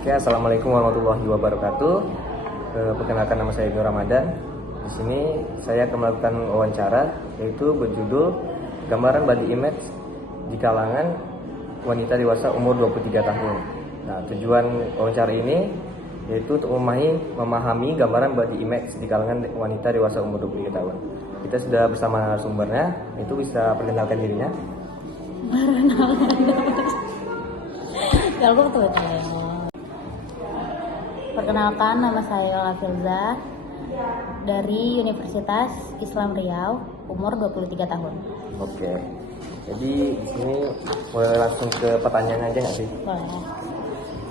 Oke, assalamualaikum warahmatullahi wabarakatuh. Perkenalkan, nama saya Ibnu Ramadan. Di sini saya akan melakukan wawancara, yaitu berjudul gambaran body image di kalangan wanita dewasa umur 23 tahun. Nah, tujuan wawancara ini yaitu untuk memahami gambaran body image di kalangan wanita dewasa umur 23 tahun. Kita sudah bersama sumbernya, itu bisa perkenalkan dirinya. Perkenalkan, nama saya Yola Filza dari Universitas Islam Riau, umur 23 tahun. Oke. Jadi di sini boleh langsung ke pertanyaan aja nggak sih? Boleh.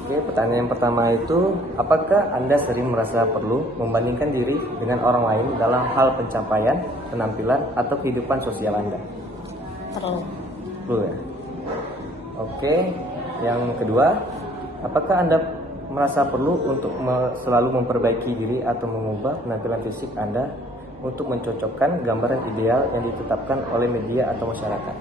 Oke, pertanyaan yang pertama itu, apakah Anda sering merasa perlu membandingkan diri dengan orang lain dalam hal pencapaian, penampilan, atau kehidupan sosial Anda? Perlu. Perlu ya? Oke, yang kedua, apakah Anda merasa perlu untuk selalu memperbaiki diri atau mengubah penampilan fisik Anda untuk mencocokkan gambaran ideal yang ditetapkan oleh media atau masyarakat?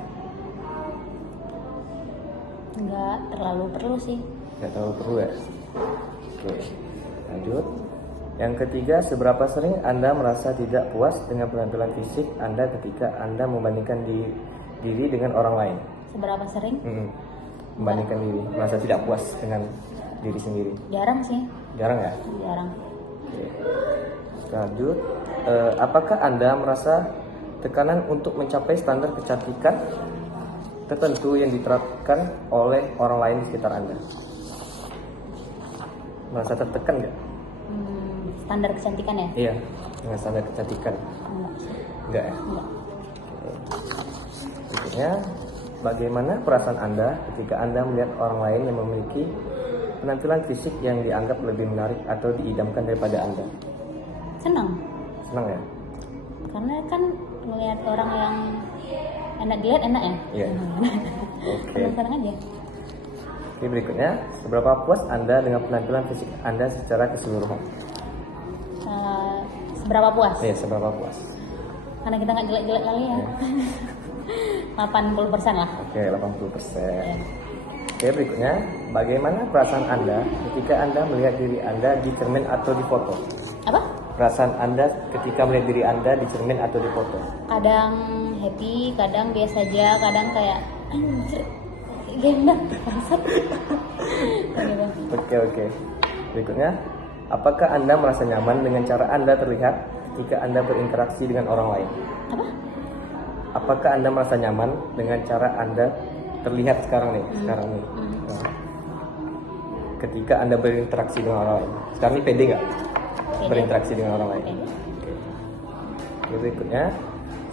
Enggak terlalu perlu sih. Nggak terlalu perlu ya? Oke, lanjut. Yang ketiga, seberapa sering Anda merasa tidak puas dengan penampilan fisik Anda ketika Anda membandingkan diri dengan orang lain? Seberapa sering? Membandingkan diri, merasa tidak puas dengan diri sendiri? Jarang sih. Jarang ya? Jarang. Oke. Lanjut. Apakah Anda merasa tekanan untuk mencapai standar kecantikan tertentu yang diterapkan oleh orang lain di sekitar Anda? Merasa tertekan nggak? Standar kecantikan ya? Iya, dengan standar kecantikan. Enggak sih. Enggak ya? Enggak. Berikutnya, bagaimana perasaan Anda ketika Anda melihat orang lain yang memiliki penampilan fisik yang dianggap lebih menarik atau diidamkan daripada Anda? Senang. Senang ya? Karena kan melihat orang yang enak dilihat enak ya? Iya. Oke. Senang-senang aja. Oke, berikutnya, seberapa puas Anda dengan penampilan fisik Anda secara keseluruhan? Seberapa puas? Iya, seberapa puas? Karena kita nggak jelek-jelek kali ya. 80% lah. Oke, 80%. Oke, berikutnya, bagaimana perasaan Anda ketika Anda melihat diri Anda di cermin atau di foto? Apa? Perasaan Anda ketika melihat diri Anda di cermin atau di foto? Kadang happy, kadang biasa aja, kadang kayak anjir, genda, bangsat. Gitu. Oke. Berikutnya, apakah Anda merasa nyaman dengan cara Anda terlihat ketika Anda berinteraksi dengan orang lain? Apa? Apakah Anda merasa nyaman dengan cara Anda terlihat sekarang nih? Nah, ketika Anda berinteraksi dengan orang lain. Sekarang ini pede nggak? Berinteraksi dengan orang lain. Oke. Berikutnya,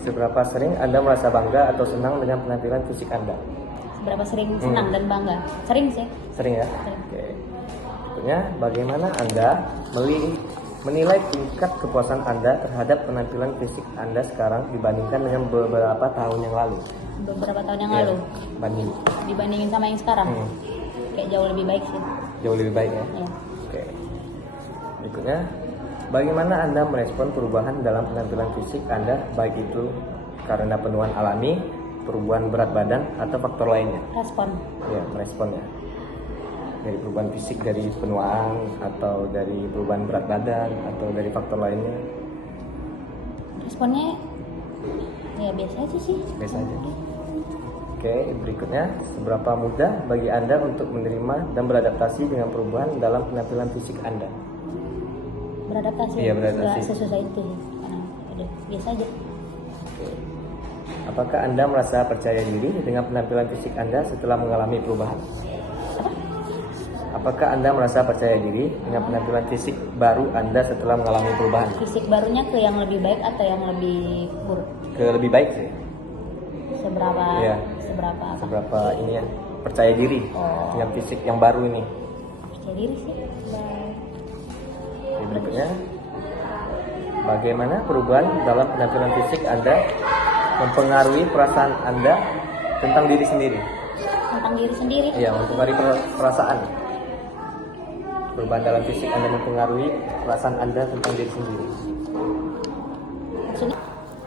seberapa sering Anda merasa bangga atau senang dengan penampilan fisik Anda? Seberapa sering senang dan bangga? Sering sih. Sering ya? Sering. Oke. Berikutnya, bagaimana Anda menilai tingkat kepuasan Anda terhadap penampilan fisik Anda sekarang dibandingkan dengan beberapa tahun yang lalu? Beberapa tahun yang Iya, lalu. Dibandingin sama yang sekarang. Kayak jauh lebih baik sih. Jauh lebih baik ya? Iya. Oke. Berikutnya, bagaimana Anda merespon perubahan dalam penampilan fisik Anda, baik itu karena penuaan alami, perubahan berat badan, atau faktor lainnya? Respon. Ya, merespon ya. Dari perubahan fisik, dari penuaan, atau dari perubahan berat badan, atau dari faktor lainnya? Responnya ya biasa aja sih. Biasa aja. Oke, berikutnya, seberapa mudah bagi Anda untuk menerima dan beradaptasi dengan perubahan dalam penampilan fisik Anda? Beradaptasi. Iya, beradaptasi. Nggak sesusah itu sih. Udah biasa aja. Oke. Apakah Anda merasa percaya diri dengan penampilan fisik Anda setelah mengalami perubahan? Apakah Anda merasa percaya diri dengan penampilan fisik baru Anda setelah mengalami perubahan? Fisik barunya ke yang lebih baik atau yang lebih buruk? Ke lebih baik sih. Seberapa? Iya. Seberapa apa? Seberapa ini ya, percaya diri dengan fisik yang baru ini? Percaya diri sih. Oke, berikutnya, bagaimana perubahan dalam penampilan fisik Anda mempengaruhi perasaan Anda tentang diri sendiri? Tentang diri sendiri? Iya, mempengaruhi perasaan. Perubahan dalam fisik Anda mempengaruhi perasaan Anda tentang diri sendiri. Maksudnya?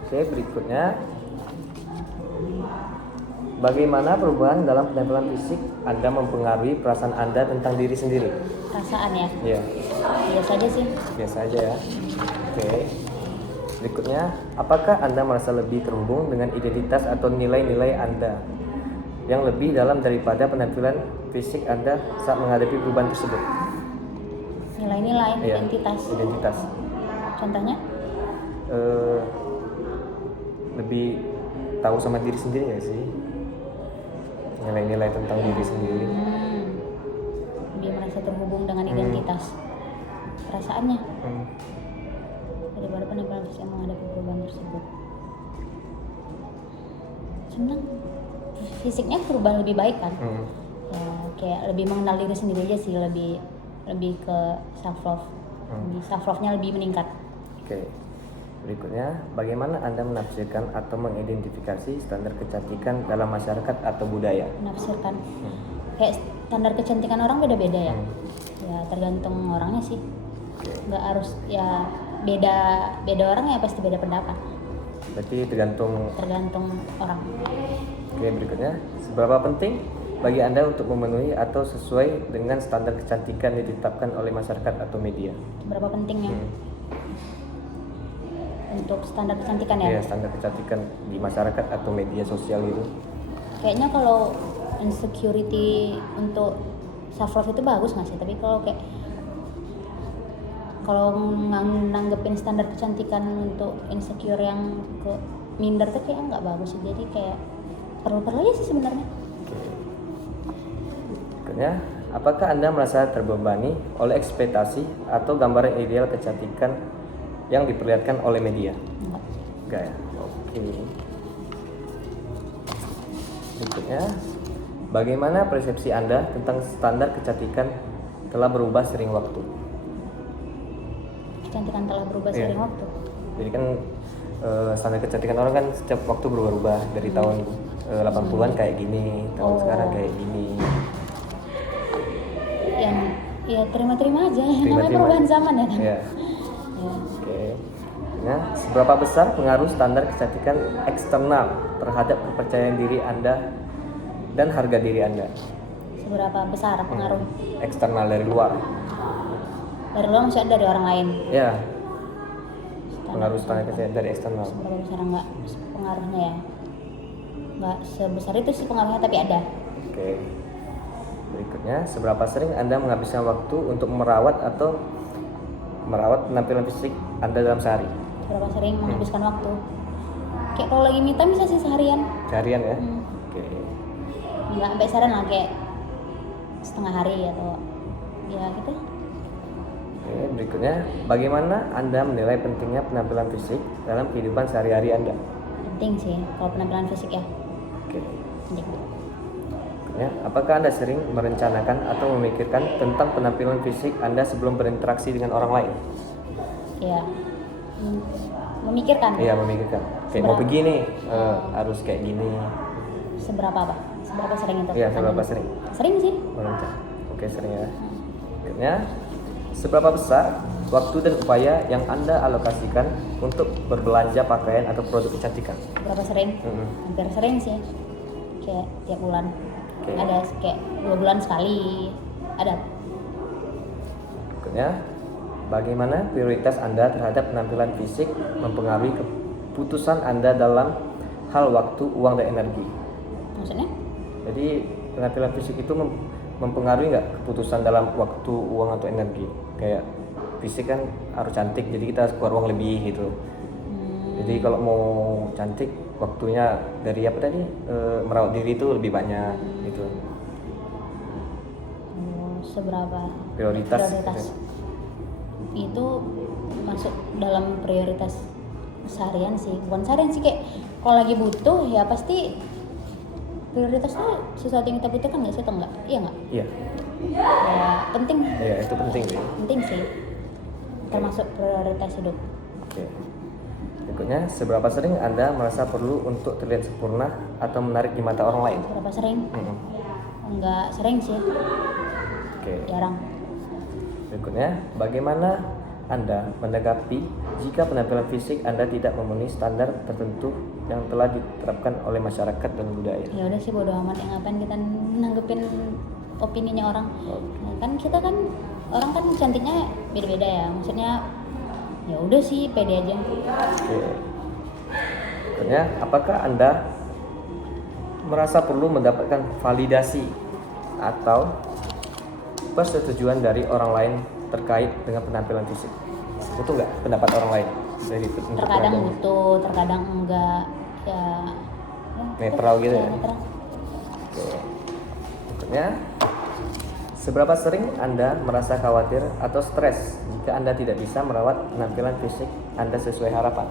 Oke, berikutnya, Bagaimana perubahan dalam penampilan fisik Anda mempengaruhi perasaan Anda tentang diri sendiri? Perasaan ya, Iya, biasa aja sih. biasa aja ya. Oke. Berikutnya, apakah Anda merasa lebih terhubung dengan identitas atau nilai-nilai Anda yang lebih dalam daripada penampilan fisik Anda saat menghadapi perubahan tersebut? Nilai-nilai, Iya, identitas. Identitas. Contohnya? Lebih tahu sama diri sendiri nggak sih? Nilai-nilai tentang diri sendiri. Dia merasa terhubung dengan identitas. Perasaannya daripada penampilan fisik yang menghadapi perubahan tersebut. Senang. Fisiknya berubah lebih baik kan? Ya, kayak lebih mengenal diri sendiri aja sih, lebih ke self love. Self love-nya lebih meningkat. Oke. Berikutnya, bagaimana Anda menafsirkan atau mengidentifikasi standar kecantikan dalam masyarakat atau budaya? Menafsirkan. Kayak standar kecantikan orang beda-beda ya. Ya tergantung orangnya sih. Nggak harus ya, beda orang ya pasti beda pendapat. Berarti tergantung orang. Oke, berikutnya, seberapa penting bagi Anda untuk memenuhi atau sesuai dengan standar kecantikan yang ditetapkan oleh masyarakat atau media? Seberapa pentingnya untuk standar kecantikan ya? Iya, standar kecantikan di masyarakat atau media sosial itu. Kayaknya kalau insecurity untuk self love itu bagus nggak sih? Tapi kalau nanggepin standar kecantikan untuk insecure yang ke minder tuh kayaknya nggak bagus sih. Jadi kayak perlu aja sih sebenarnya. Berikutnya, apakah Anda merasa terbebani oleh ekspektasi atau gambaran ideal kecantikan yang diperlihatkan oleh media? Enggak ya? Oke. Berikutnya, bagaimana persepsi Anda tentang standar kecantikan telah berubah sering waktu? Kecantikan telah berubah sering waktu. Jadi kan standar kecantikan orang kan setiap waktu berubah dari tahun 80-an kayak gini, tahun sekarang kayak gini. Yang ya terima-terima aja, namanya Terima-terima. perubahan zaman ya kan. Iya. Oke. Nah, seberapa besar pengaruh standar kecantikan eksternal terhadap kepercayaan diri Anda dan harga diri Anda? Seberapa besar pengaruh Eksternal dari luar. dari luar, maksudnya dari orang lain? Ya. Pengaruh standar kecantikan dari eksternal. Seberapa besar enggak pengaruhnya ya? Enggak sebesar itu sih pengaruhnya, tapi ada. Oke. Berikutnya, seberapa sering Anda menghabiskan waktu untuk merawat penampilan fisik Anda dalam sehari? Seberapa sering menghabiskan waktu? Kayak kalau lagi me time bisa sih seharian. Seharian ya? Oke. Enggak sampai seharian lah, kayak setengah hari atau ya gitu. Oke, berikutnya, bagaimana Anda menilai pentingnya penampilan fisik dalam kehidupan sehari-hari Anda? Penting sih kalau penampilan fisik ya. Oke. Penting. Berikutnya, apakah Anda sering merencanakan atau memikirkan tentang penampilan fisik Anda sebelum berinteraksi dengan orang lain? Iya. Memikirkan. Iya, memikirkan. Kayak mau pergi nih, harus kayak gini. Seberapa apa? Seberapa sering itu? Iya, seberapa sering? Sering sih. Merencanakan. Oke, sering ya. Berikutnya, seberapa besar waktu dan upaya yang Anda alokasikan untuk berbelanja pakaian atau produk kecantikan? Berapa sering? Hampir sering sih. Kayak tiap bulan. Ada kayak 2 bulan sekali. Ada. Berikutnya, bagaimana prioritas Anda terhadap penampilan fisik mempengaruhi keputusan Anda dalam hal waktu, uang, dan energi? Maksudnya? Jadi penampilan fisik itu mempengaruhi nggak keputusan dalam waktu, uang, atau energi? Kayak fisik kan harus cantik, jadi kita harus keluar uang lebih gitu. Jadi kalau mau cantik, waktunya dari apa tadi, merawat diri itu lebih banyak gitu. Seberapa Prioritas. Itu masuk dalam prioritas seharian sih, bukan seharian sih, kayak kalau lagi butuh ya pasti prioritas tuh sesuatu yang kita butuhkan nggak sih atau enggak? Iya nggak? Iya. Ya penting. Iya, itu penting sih. Penting sih. Termasuk prioritas hidup. Oke. Berikutnya, seberapa sering Anda merasa perlu untuk terlihat sempurna atau menarik di mata orang lain? Berapa sering? Enggak sering sih. Oke. Jarang. Berikutnya, bagaimana Anda menanggapi jika penampilan fisik Anda tidak memenuhi standar tertentu yang telah diterapkan oleh masyarakat dan budaya. Ya udah sih, bodo amat, yang ngapain kita nanggepin opininya orang. Nah, kan kita kan orang kan cantiknya beda-beda ya, maksudnya ya udah sih, pede aja. Oke. Berikutnya, apakah Anda merasa perlu mendapatkan validasi atau persetujuan dari orang lain terkait dengan penampilan fisik? Butuh nggak pendapat orang lain dari itu? Terkadang butuh, terkadang enggak, ya Netral gitu ya? Netral. Oke. Berikutnya, seberapa sering Anda merasa khawatir atau stres jika Anda tidak bisa merawat penampilan fisik Anda sesuai harapan?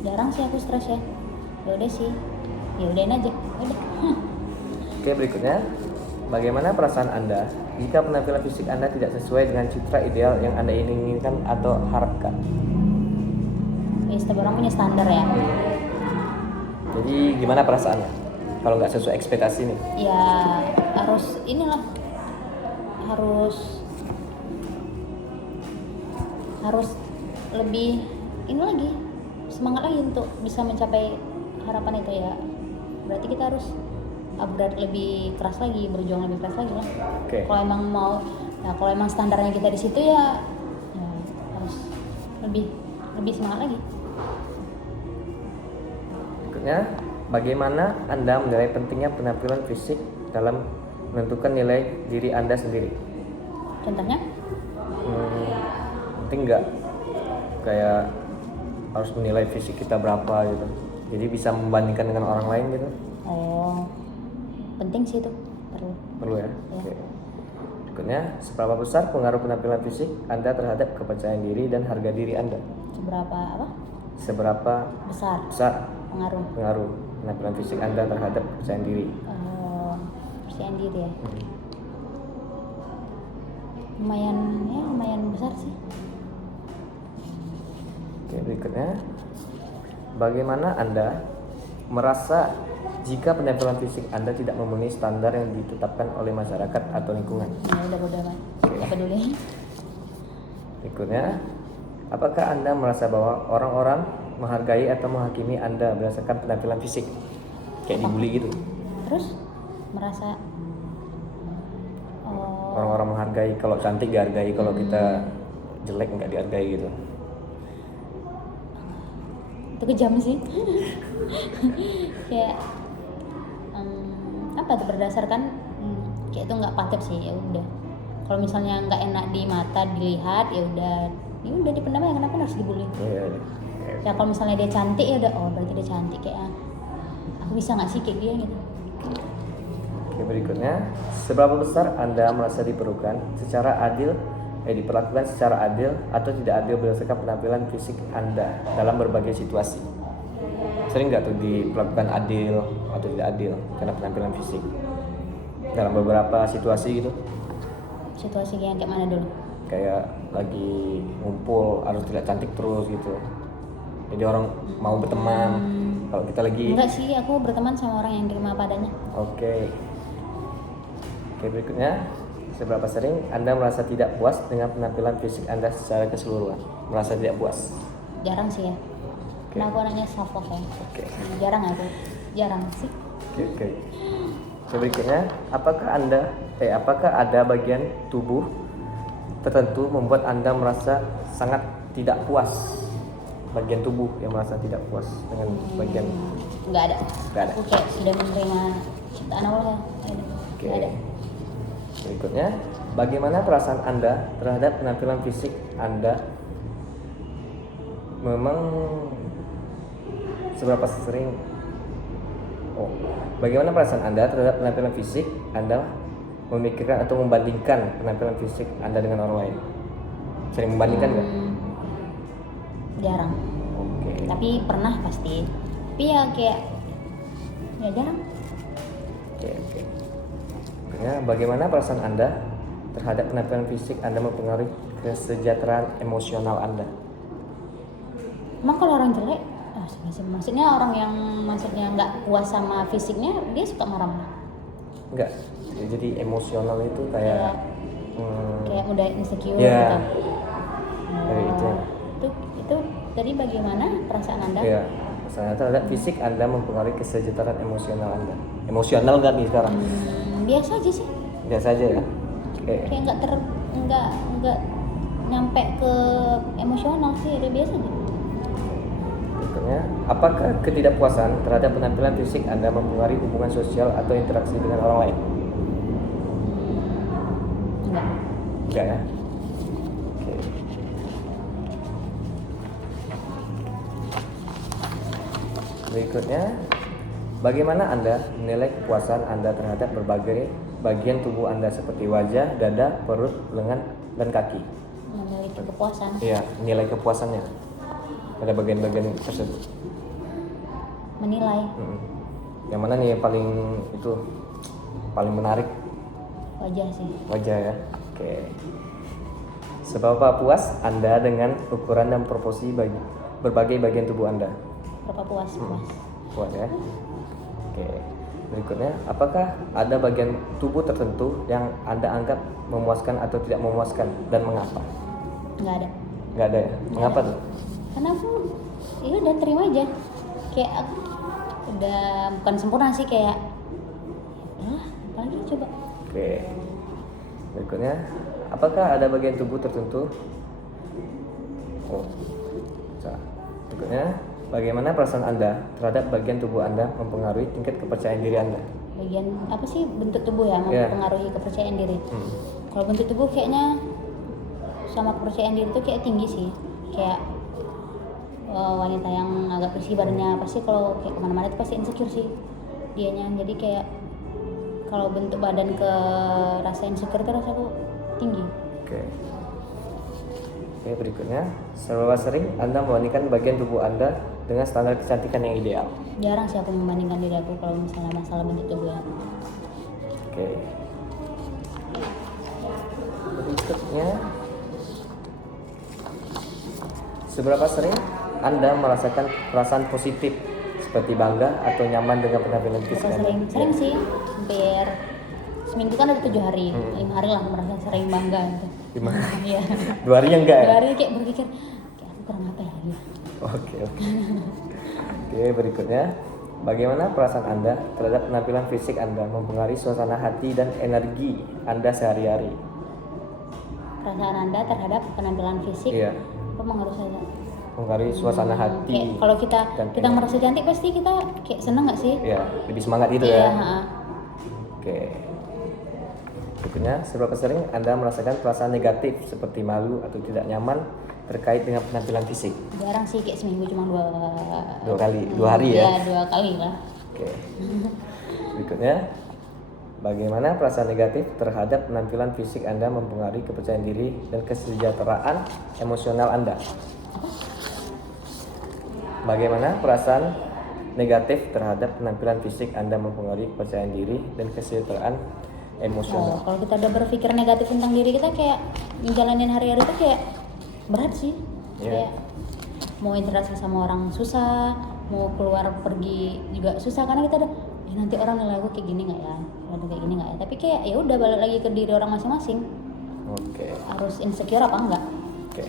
Jarang sih aku stres ya. Ya udah sih, ya udahin aja. Udah. Oke, berikutnya, bagaimana perasaan Anda jika penampilan fisik Anda tidak sesuai dengan citra ideal yang Anda inginkan atau harapkan? Ya, setiap orang punya standar ya. Jadi gimana perasaannya kalau nggak sesuai ekspektasi nih? Ya harus inilah, harus lebih ini lagi, semangat lagi untuk bisa mencapai harapan itu ya. Berarti kita harus upgrade lebih keras lagi, berjuang lebih keras lagi lah. Oke. Kalau emang mau, ya kalau emang standarnya kita di situ ya, ya harus lebih semangat lagi. Berikutnya, bagaimana Anda menilai pentingnya penampilan fisik dalam menentukan nilai diri Anda sendiri? Contohnya? Penting nggak kayak harus menilai fisik kita berapa gitu? Jadi bisa membandingkan dengan orang lain gitu? Oh, penting sih itu, Perlu ya? Ya. Oke. Berikutnya, seberapa besar pengaruh penampilan fisik Anda terhadap kepercayaan diri dan harga diri Anda? Seberapa Besar besar pengaruh pengaruh penampilan fisik Anda terhadap kepercayaan diri? kepercayaan diri ya? Lumayan besar sih. Oke, berikutnya, bagaimana Anda merasa jika penampilan fisik Anda tidak memenuhi standar yang ditetapkan oleh masyarakat atau lingkungan? Ya udah bodo amat, nggak peduli. Berikutnya, apakah Anda merasa bahwa orang-orang menghargai atau menghakimi Anda berdasarkan penampilan fisik? Kayak dibully gitu. Terus merasa Orang-orang menghargai, kalau cantik dihargai, kalau kita jelek nggak dihargai gitu. itu kejam sih. Kayak apa tuh, berdasarkan kayak itu nggak patut sih. Ya udah, kalau misalnya nggak enak di mata dilihat, ya udah dipendam ya, kenapa harus dibully? Iya. Ya kalau misalnya dia cantik, ya udah, oh berarti dia cantik, kayak aku bisa nggak sih kayak dia gitu. Oke, berikutnya, seberapa besar Anda merasa diperlakukan secara adil atau tidak adil berdasarkan penampilan fisik Anda dalam berbagai situasi? Sering nggak tuh diperlakukan adil atau tidak adil karena penampilan fisik dalam beberapa situasi gitu? Situasi kayak mana dulu? Kayak lagi ngumpul harus tidak cantik terus gitu, jadi orang mau berteman. Kalau kita lagi Enggak sih, aku berteman sama orang yang terima apa adanya. Oke, berikutnya, seberapa sering Anda merasa tidak puas dengan penampilan fisik Anda secara keseluruhan? Merasa tidak puas? Jarang sih ya. Karena aku anaknya self love ya. Oke. Jarang sih. Oke. Berikutnya, apakah ada bagian tubuh tertentu membuat Anda merasa sangat tidak puas? Bagian tubuh yang merasa tidak puas dengan bagian? Nggak ada. Nggak ada. Aku kayak sudah menerima ciptaan Allah ya. Oke. Nggak ada. Berikutnya, bagaimana perasaan Anda terhadap penampilan fisik Anda? Memang seberapa sering? Bagaimana perasaan Anda terhadap penampilan fisik Anda memikirkan atau membandingkan penampilan fisik Anda dengan orang lain? Sering membandingkan nggak? Jarang. Oke. Tapi pernah pasti. Tapi ya kayak ya jarang. Oke. Ya, bagaimana perasaan Anda terhadap penampilan fisik Anda mempengaruhi kesejahteraan emosional Anda? Emang kalau orang jelek, maksudnya orang yang nggak puas sama fisiknya, dia suka marah-marah? Enggak. Jadi emosional itu kayak Kayak mudah insecure ya, gitu. kayak itu. itu tadi bagaimana perasaan Anda? Ya, misalnya terhadap fisik Anda mempengaruhi kesejahteraan emosional Anda. Emosional nggak nih sekarang? Biasa aja sih. Biasa aja ya. Oke. Kayak nggak nyampe ke emosional sih, udah biasa aja. Berikutnya, apakah ketidakpuasan terhadap penampilan fisik Anda mempengaruhi hubungan sosial atau interaksi dengan orang lain? Enggak. Enggak ya. Oke. Berikutnya, bagaimana Anda menilai kepuasan Anda terhadap berbagai bagian tubuh Anda seperti wajah, dada, perut, lengan, dan kaki? Memiliki kepuasan. Iya, nilai kepuasannya pada bagian-bagian tersebut. Menilai Yang mana nih yang paling menarik? wajah sih. Wajah ya. Oke. Seberapa puas Anda dengan ukuran dan proporsi berbagai bagian tubuh Anda? Berapa puas? Puas ya. Oke. Berikutnya, apakah ada bagian tubuh tertentu yang Anda anggap memuaskan atau tidak memuaskan dan mengapa? Nggak ada. Nggak ada ya? Mengapa tuh? Karena aku ya udah terima aja. Kayak aku udah bukan sempurna sih, kayak apalagi coba. Oke. Berikutnya, apakah ada bagian tubuh tertentu? Berikutnya, bagaimana perasaan Anda terhadap bagian tubuh Anda mempengaruhi tingkat kepercayaan diri Anda? Bagian apa sih, bentuk tubuh ya mempengaruhi kepercayaan diri. Kalau bentuk tubuh kayaknya sama kepercayaan diri itu kayak tinggi sih. Kayak wanita yang agak bersih badannya pasti kalau kayak kemana-mana itu pasti insecure sih dianya. Jadi kayak kalau bentuk badan ke rasa insecure itu rasaku tinggi. Oke, berikutnya, seberapa sering Anda membandingkan bagian tubuh Anda dengan standar kecantikan yang ideal? Jarang sih aku membandingkan diri aku kalau misalnya masalah bentuk tubuh ya. Oke. Berikutnya, seberapa sering Anda merasakan perasaan positif seperti bangga atau nyaman dengan penampilan fisik Anda? Sering sih, hampir seminggu kan ada 7 hari, 5 hari lah merasa sering bangga gitu. 5 hari? Iya. 2 hari yang enggak ya? 2 hari kayak berpikir, kayak aku kurang apa ya lagi. Oke. Oke, berikutnya, bagaimana perasaan Anda terhadap penampilan fisik Anda mempengaruhi suasana hati dan energi Anda sehari-hari? Perasaan Anda terhadap penampilan fisik mempengaruhi saya. Mempengaruhi suasana hati. Kayak kalau kita merasa cantik pasti kita kayak seneng nggak sih? Iya, lebih semangat gitu ya. Oke. Berikutnya, seberapa sering Anda merasakan perasaan negatif seperti malu atau tidak nyaman terkait dengan penampilan fisik? Jarang sih, kayak seminggu cuma 2 kali, 2 hari ya? Iya, 2 kali lah. Oke. Berikutnya, bagaimana perasaan negatif terhadap penampilan fisik Anda mempengaruhi kepercayaan diri dan kesejahteraan emosional Anda? Bagaimana perasaan negatif terhadap penampilan fisik Anda mempengaruhi kepercayaan diri dan kesejahteraan emosional? Kalau kita udah berpikir negatif tentang diri kita, kayak menjalanin hari-hari itu kayak berat sih. Kayak mau interaksi sama orang susah, mau keluar pergi juga susah karena kita udah nanti orang nilai gue kayak gini nggak ya, kayak gini nggak ya. Tapi kayak ya udah balik lagi ke diri orang masing-masing. Oke. Harus insecure apa enggak? Oke.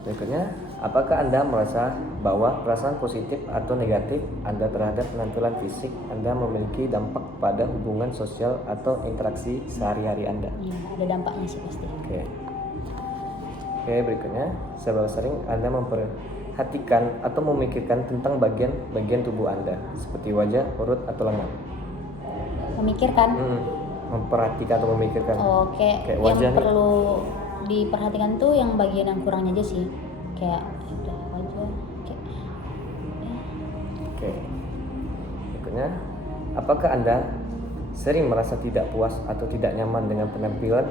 Berikutnya, apakah Anda merasa bahwa perasaan positif atau negatif Anda terhadap penampilan fisik Anda memiliki dampak pada hubungan sosial atau interaksi sehari-hari Anda? Iya, ada dampaknya sih pasti. Oke, berikutnya, seberapa sering Anda memperhatikan atau memikirkan tentang bagian tubuh Anda seperti wajah, perut, atau lengan? Memikirkan? Memperhatikan atau memikirkan? Kayak yang perlu diperhatikan tuh yang bagian yang kurangnya aja sih, kayak udah aja kayak Oke. Berikutnya, apakah Anda sering merasa tidak puas atau tidak nyaman dengan penampilan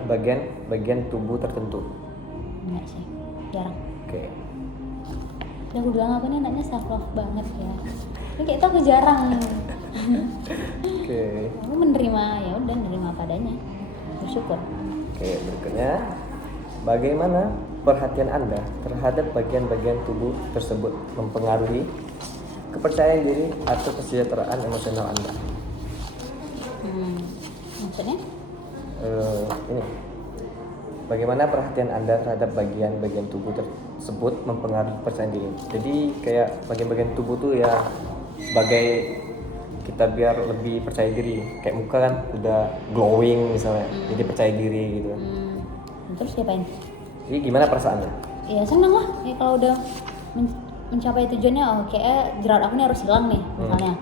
bagian tubuh tertentu? Enggak sih, jarang. Oke. Udah aku bilang apa nih, anaknya self love banget ya. Ini kayak itu aku jarang. Oke. Aku menerima, ya udah menerima apa adanya, bersyukur. Oke, berikutnya, bagaimana perhatian Anda terhadap bagian-bagian tubuh tersebut mempengaruhi kepercayaan diri atau kesejahteraan emosional Anda? Maksudnya? Ini bagaimana perhatian Anda terhadap bagian-bagian tubuh tersebut mempengaruhi kepercayaan diri. Jadi kayak bagian-bagian tubuh tuh ya sebagai kita biar lebih percaya diri. Kayak muka kan udah glowing misalnya, jadi percaya diri gitu. Terus diapain? Jadi gimana perasaannya? Ya seneng lah, ya kalau udah mencapai tujuannya, oh kayak jerawat aku nih harus hilang nih misalnya.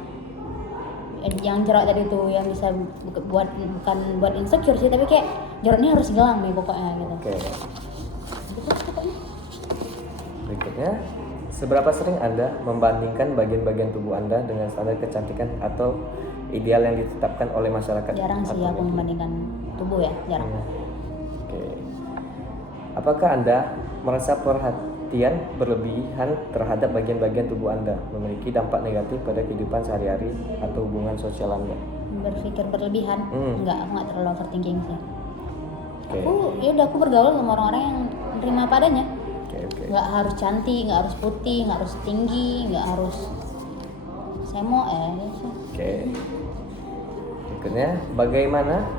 Yang jerawat tadi tuh yang bisa bukan buat insecure sih, tapi kayak jerawatnya harus hilang nih pokoknya gitu. Oke. Gitu pokoknya. Berikutnya, seberapa sering Anda membandingkan bagian-bagian tubuh Anda dengan standar kecantikan atau ideal yang ditetapkan oleh masyarakat? Jarang sih atau aku membandingkan tubuh ya, jarang. Oke. Apakah Anda merasa perhatian berlebihan terhadap bagian-bagian tubuh Anda memiliki dampak negatif pada kehidupan sehari-hari atau hubungan sosial Anda? Berpikir berlebihan? Enggak, aku nggak terlalu overthinking sih. Oke. Aku bergaul sama orang-orang yang menerima padanya. Oke. Nggak harus cantik, nggak harus putih, nggak harus tinggi, nggak harus semo gitu. Oke. Berikutnya, bagaimana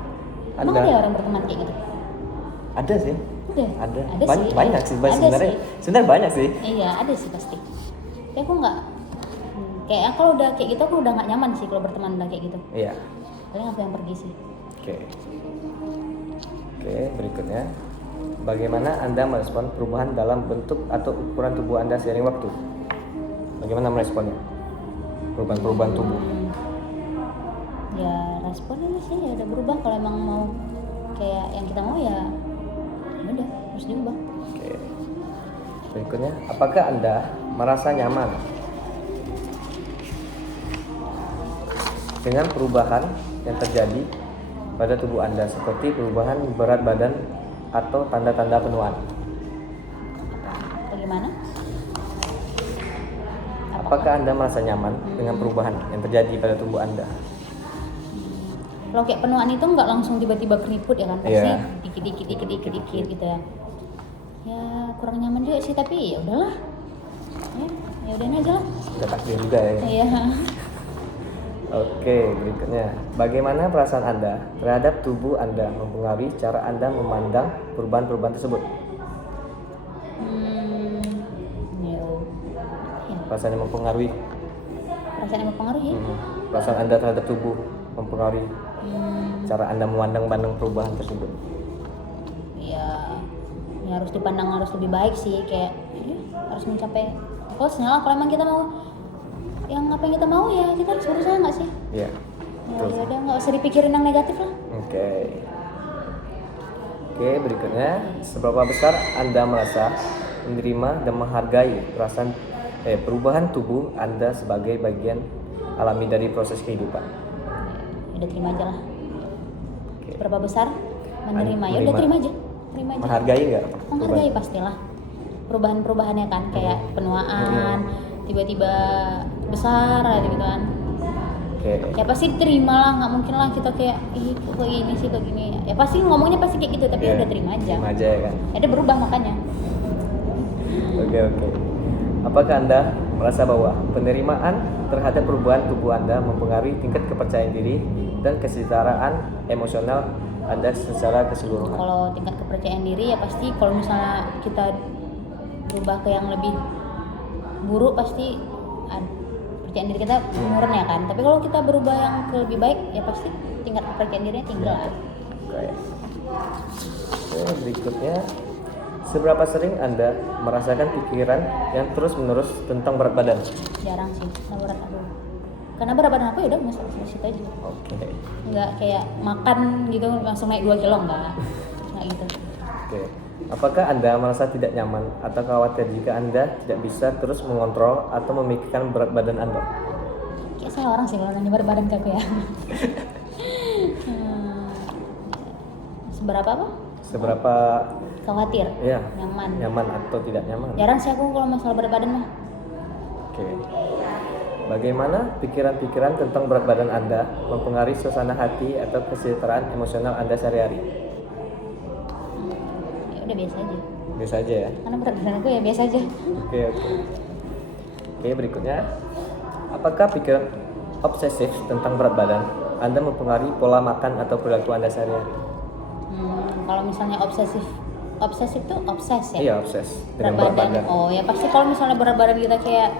Emang Anda? ada orang berteman kayak gitu? Ada sih. Ada sih. Banyak sih Ada sebenarnya. sih. Sebenarnya banyak sih. Iya, ada sih pasti. Tapi aku nggak, kayak kalau udah kayak gitu aku udah nggak nyaman sih kalau berteman udah kayak gitu. Iya. Paling aku yang pergi sih. Oke, berikutnya. Bagaimana Anda merespon perubahan dalam bentuk atau ukuran tubuh Anda seiring waktu? Bagaimana meresponnya? Perubahan tubuh. Ya responnya sih ya udah berubah. Kalau emang mau kayak yang kita mau ya udah harus diubah. Oke. Berikutnya, apakah Anda merasa nyaman dengan perubahan yang terjadi pada tubuh Anda seperti perubahan berat badan atau tanda-tanda penuaan? Bagaimana? Apakah Anda merasa nyaman dengan perubahan yang terjadi pada tubuh Anda? Kalau kayak penuaan itu nggak langsung tiba-tiba keriput ya kan, pasti Iya. dikit-dikit gitu ya. Ya kurang nyaman juga sih, tapi ya udahlah. Ya udahin aja lah. Sudah takdir juga ya. Iya. Oke, berikutnya. Bagaimana perasaan Anda terhadap tubuh Anda mempengaruhi cara Anda memandang perubahan-perubahan tersebut? Ya. Perasaan yang mempengaruhi. Perasaan yang mempengaruhi. Perasaan Anda terhadap tubuh mempengaruhi cara Anda memandang perubahan tersebut. Ya harus dipandang harus lebih baik sih, kayak harus mencapai goalsnya lah. Kalau emang kita mau yang apa yang kita mau ya kita harus berusaha nggak sih? Iya. Ya udah nggak usah dipikirin yang negatif lah. Oke, berikutnya, seberapa besar Anda merasa menerima dan menghargai perubahan tubuh Anda sebagai bagian alami dari proses kehidupan? Udah terima aja lah. Oke. Berapa besar menerima? Ya udah terima aja. Menghargai nggak? Menghargai pastilah. Perubahannya kan kayak penuaan, tiba-tiba besar gitu kan. Oke. Ya pasti terima lah, nggak mungkin lah kita kayak kok ini sih kok gini. Ya pasti ngomongnya pasti kayak gitu, tapi Iya. udah terima aja. Terima aja ya kan. Ya udah berubah makanya. Oke. Apakah Anda merasa bahwa penerimaan terhadap perubahan tubuh Anda mempengaruhi tingkat kepercayaan diri dan kesetaraan emosional Anda secara keseluruhan? Kalau tingkat kepercayaan diri ya pasti kalau misalnya kita berubah ke yang lebih buruk pasti kepercayaan diri kita menurun ya kan. Tapi kalau kita berubah yang ke lebih baik ya pasti tingkat kepercayaan dirinya tinggal lah. Oke, berikutnya, seberapa sering Anda merasakan pikiran yang terus-menerus tentang berat badan? Jarang sih, berat aku. Karena berat badan aku ya udah masuk di situ aja. Oke. Nggak kayak makan gitu langsung naik 2 kilo nggak gitu. Oke. Apakah Anda merasa tidak nyaman atau khawatir jika Anda tidak bisa terus mengontrol atau memikirkan berat badan Anda? Kayak salah orang sih kalau nanya berat badan ke aku ya. Seberapa apa? Seberapa Khawatir. ya Nyaman. atau tidak nyaman? Jarang sih aku kalau masalah berat badan mah. Oke. Bagaimana pikiran-pikiran tentang berat badan Anda mempengaruhi suasana hati atau kesejahteraan emosional Anda sehari-hari? Ya udah biasa aja. Biasa aja ya. Karena berat badan aku ya biasa aja. Oke, berikutnya. Apakah pikiran obsesif tentang berat badan Anda mempengaruhi pola makan atau perilaku Anda sehari-hari? Kalau misalnya obsesif obsesif tuh obses ya? Iya, obses dengan Berat berat badan. badan. Oh ya pasti kalau misalnya berat badan kita kayak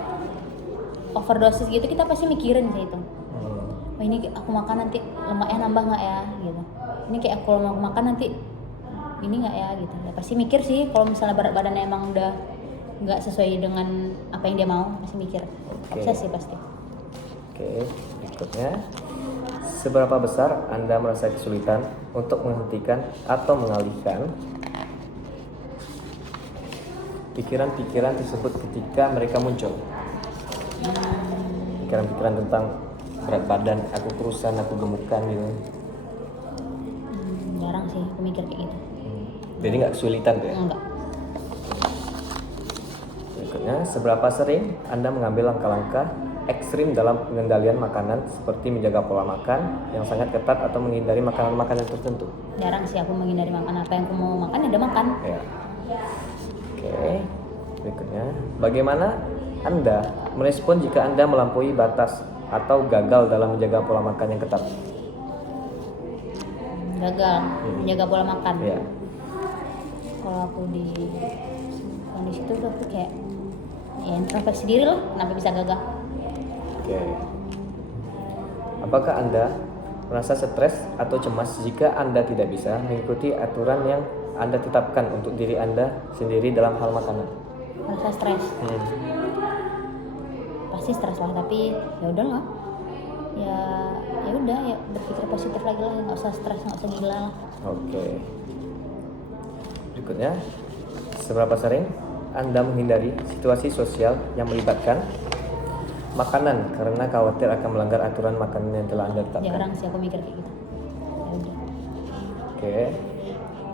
overdosis gitu kita pasti mikirin sih itu. Oh ini aku makan nanti lemaknya nambah nggak ya gitu. Ini kayak aku mau makan nanti ini nggak ya gitu. Ya pasti mikir sih kalau misalnya berat badannya emang udah nggak sesuai dengan apa yang dia mau, pasti mikir. Obses sih pasti. Oke, berikutnya. Seberapa besar Anda merasa kesulitan untuk menghentikan atau mengalihkan pikiran-pikiran tersebut ketika mereka muncul? Pikiran-pikiran tentang berat badan, aku kurusan, aku gemukan gitu. Jarang sih aku mikir kayak gitu. Jadi nggak kesulitan tuh ya? Enggak. Berikutnya, seberapa sering Anda mengambil langkah-langkah ekstrim dalam pengendalian makanan seperti menjaga pola makan yang sangat ketat atau menghindari makanan-makanan tertentu? Jarang sih aku menghindari makan, apa yang aku mau makan ya udah makan. Ya. Oke. Berikutnya, bagaimana Anda merespon jika Anda melampaui batas atau gagal dalam menjaga pola makan yang ketat? Gagal menjaga pola makan. Ya. Kalau aku di kondisi itu aku kayak ya introspeksi diri lah, kenapa bisa gagal. Oke. Apakah Anda merasa stres atau cemas jika Anda tidak bisa mengikuti aturan yang Anda tetapkan untuk diri Anda sendiri dalam hal makanan? Merasa stres, pasti stres lah, tapi ya udahlah, ya udah ya berpikir positif lagi lah, nggak usah stres, nggak usah gila lah. Oke. Berikutnya, seberapa sering Anda menghindari situasi sosial yang melibatkan makanan karena khawatir akan melanggar aturan makanan yang telah Anda tetapkan? Jarang sih aku mikir kayak gitu. Ya udah. Oke.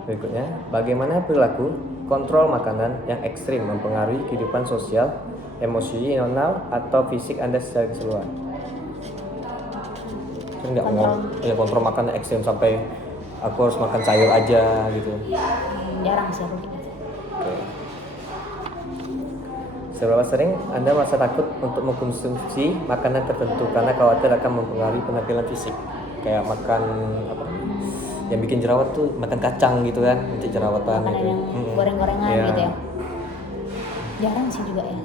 Berikutnya, bagaimana perilaku kontrol makanan yang ekstrim mempengaruhi kehidupan sosial, emosional, atau fisik Anda secara keseluruhan? Kan nggak mau ya kontrol makanan ekstrim sampai aku harus makan sayur aja gitu. Jarang sih aku kayak gitu. Oke. Seberapa sering Anda merasa takut untuk mengkonsumsi makanan tertentu karena khawatir akan mempengaruhi penampilan fisik? Kayak makan apa? Yang bikin jerawat tuh makan kacang gitu kan, nanti jerawatan Makanan gitu. yang goreng-gorengan Iya. gitu ya. Jarang sih juga ya.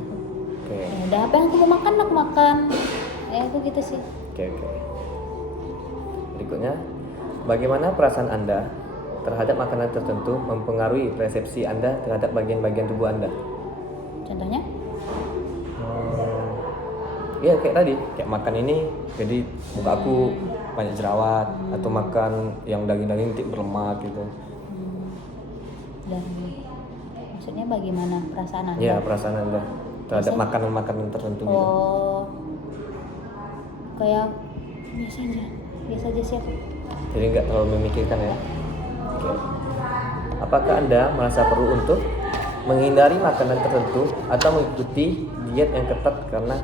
Oke. Ya udah apa yang aku mau makan aku makan. Ya itu gitu sih. Oke. Berikutnya, bagaimana perasaan Anda terhadap makanan tertentu mempengaruhi persepsi Anda terhadap bagian-bagian tubuh Anda? Contohnya? Iya kayak tadi, kayak makan ini jadi muka aku banyak jerawat, atau makan yang daging-daging nanti berlemak gitu. Dan maksudnya bagaimana perasaan Anda? Iya, perasaan Anda terhadap Biasanya- makanan-makanan tertentu gitu. Oh, kayak biasa aja sih aku. Jadi nggak terlalu memikirkan ya. Oke. Apakah Anda merasa perlu untuk menghindari makanan tertentu atau mengikuti diet yang ketat karena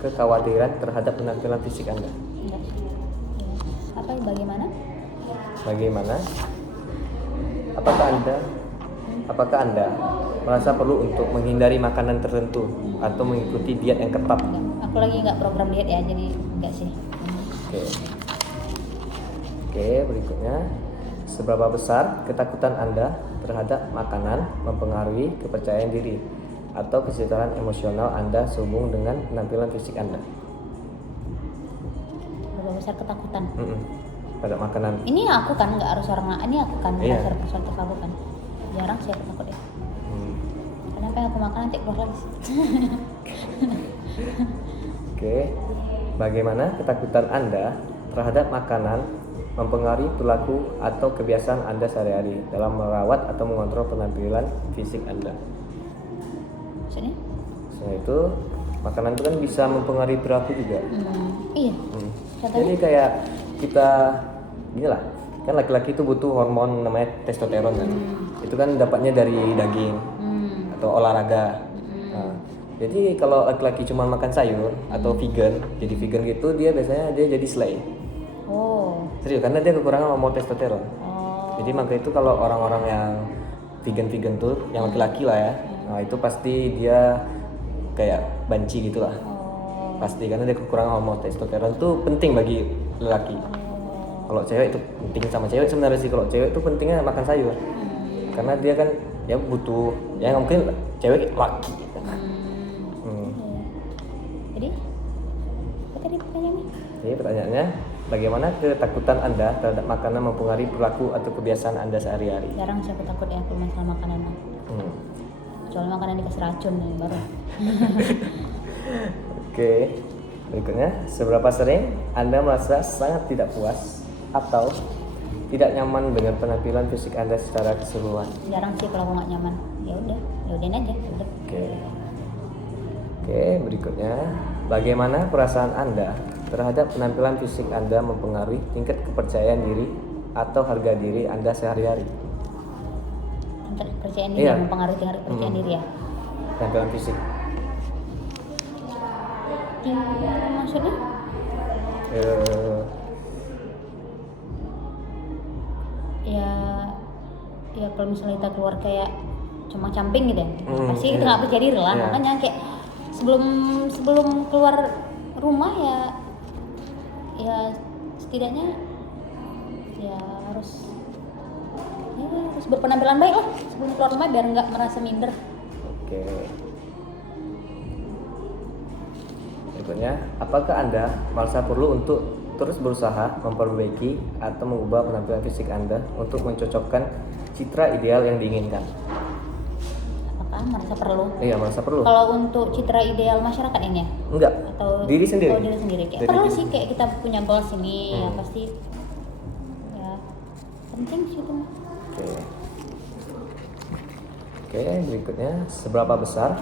kekhawatiran terhadap penampilan fisik Anda? Enggak. Apa bagaimana? Bagaimana? Apakah Anda merasa perlu untuk menghindari makanan tertentu atau mengikuti diet yang ketat? Enggak. Aku lagi nggak program diet ya, jadi enggak sih. Oke, berikutnya. Seberapa besar ketakutan Anda terhadap makanan mempengaruhi kepercayaan diri atau kesetaraan emosional Anda sehubung dengan penampilan fisik Anda? Berapa besar ketakutan? Pada makanan. Ini aku kan, nggak harus orang lain. Ini aku kan, Iya. dasar perspektif aku kan. Jarang sih aku takut ya. Karena apa yang aku makan nanti keluar lagi sih. Oke. Bagaimana ketakutan Anda terhadap makanan mempengaruhi perilaku atau kebiasaan Anda sehari-hari dalam merawat atau mengontrol penampilan fisik Anda? Maksudnya? Selain itu, makanan itu kan bisa mempengaruhi perilaku juga. Iya. Contohnya? Jadi kayak kita gini lah, kan laki-laki itu butuh hormon namanya testosteron kan. Itu kan dapatnya dari daging atau olahraga. Nah, jadi kalau laki-laki cuma makan sayur atau vegan, jadi vegan gitu dia biasanya dia jadi slay. Oh. Serius, karena dia kekurangan hormon testosteron. Oh. Jadi maka itu kalau orang-orang yang vegan tuh, yang laki-laki lah ya, nah itu pasti dia kayak banci gitulah. Oh. Pasti karena dia kekurangan hormon testosteron tuh penting bagi lelaki. Kalau cewek itu penting sama cewek sebenarnya sih. Kalau cewek itu pentingnya makan sayur. Karena dia kan ya butuh, ya mungkin cewek laki gitu. Iya. Jadi apa tadi pertanyaannya? Jadi pertanyaannya, bagaimana ketakutan Anda terhadap makanan mempengaruhi perilaku atau kebiasaan Anda sehari-hari? Jarang sih aku takut ya kalau masalah makanan. Kecuali makanan dikasih racun nih baru. Oke, berikutnya, seberapa sering Anda merasa sangat tidak puas atau tidak nyaman dengan penampilan fisik Anda secara keseluruhan? Jarang sih kalau aku nggak nyaman. Ya udahin aja. Udah. Oke, berikutnya, bagaimana perasaan Anda terhadap penampilan fisik Anda mempengaruhi tingkat kepercayaan diri atau harga diri Anda sehari-hari? Tingkat kepercayaan diri Iya. yang mempengaruhi tingkat kepercayaan diri ya. Penampilan fisik. Maksudnya? Eh, Ya kalau misalnya kita keluar kayak cuma camping gitu ya, pasti kita iya. nggak percaya diri lah. Iya. Makanya kayak sebelum keluar rumah ya setidaknya ya harus berpenampilan baik lah sebelum keluar rumah biar nggak merasa minder. Oke. Berikutnya, apakah Anda merasa perlu untuk terus berusaha memperbaiki atau mengubah penampilan fisik Anda untuk mencocokkan citra ideal yang diinginkan? Apakah merasa perlu? Iya, merasa perlu. Kalau untuk citra ideal masyarakat ini ya? Enggak. Atau Diri sendiri. Oh, diri sendiri kayak Diri perlu sendiri. sih kayak kita punya goals ini ya Hmm. pasti ya penting sih itu. Oke. Oke, berikutnya, seberapa besar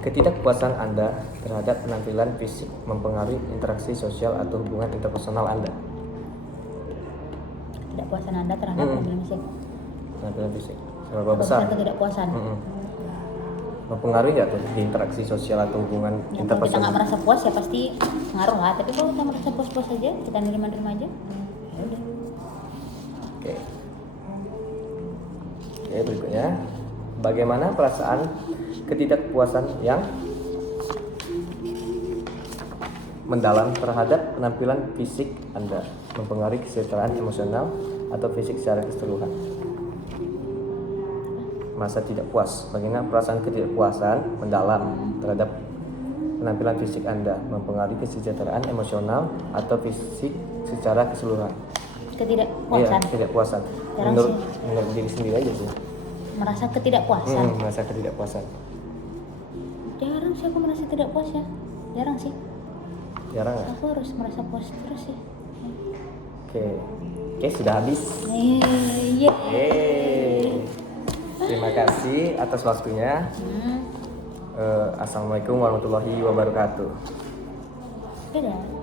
ketidakpuasan Anda terhadap penampilan fisik mempengaruhi interaksi sosial atau hubungan interpersonal Anda? Ketidakpuasan Anda terhadap penampilan fisik. Penampilan fisik. Seberapa Apa besar? ketidakpuasan? Mempengaruhi nggak tuh di interaksi sosial atau hubungan Ya, kalau kita interpersonal? nggak merasa puas ya pasti ngaruh lah. Tapi kalau kita merasa puas-puas aja, kita nerima-nerima aja, ya udah. Oke. Oke, berikutnya, bagaimana perasaan ketidakpuasan yang mendalam terhadap penampilan fisik Anda mempengaruhi kesejahteraan emosional atau fisik secara keseluruhan? Merasa tidak puas. Bagaimana perasaan ketidakpuasan mendalam terhadap penampilan fisik Anda mempengaruhi kesejahteraan emosional atau fisik secara keseluruhan? Ketidakpuasan. Iya, ketidakpuasan. Jarang Menurut diri sendiri aja sih. Merasa ketidakpuasan. Merasa ketidakpuasan. Jarang sih aku merasa tidak puas ya. Jarang sih. Jarang nggak? Aku harus merasa puas terus sih. Oke, sudah habis. Iya. Terima kasih atas waktunya. Assalamualaikum warahmatullahi wabarakatuh. Beda.